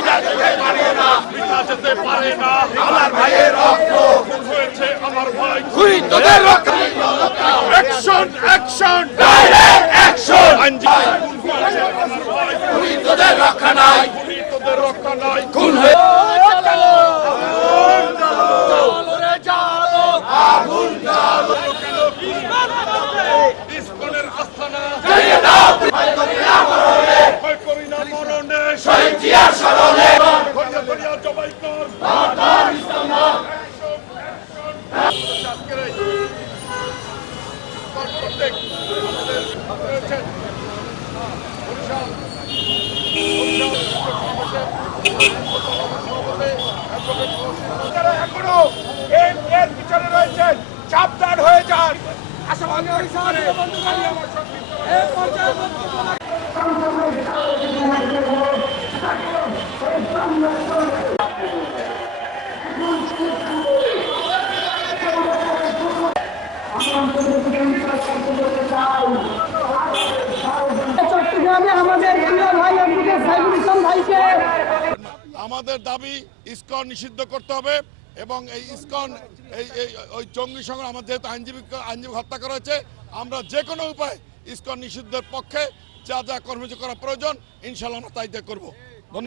যেতে পারে না যেতে পারে না আমার ভাইয়ের রক্ত হয়েছে আমার ভাই। খুনি তোদের রক্ত। অ্যাকশন অ্যাকশন ডাইরেক্ট অ্যাকশন খুনি তোদের রক্ষা নাই। খুনি তোদের রক্ষা নাই। প্রত্যেক এখনও এর পিছনে রয়েছেন সাবধান হয়ে যান আসামান্য আমার সংক্ষিপ্ত আমাদের দাবি ইসকন নিষিদ্ধ করতে হবে এবং এই ইসকন, এই ওই জঙ্গি সংগ্রাম আমাদের যেহেতু আইনজীবী আইনজীবী হত্যা করা হয়েছে, আমরা যে কোনো উপায় ইসকন নিষিদ্ধের পক্ষে যা যা কর্মসূচি করা প্রয়োজন ইনশাল্লাহ আমরা তাই করব।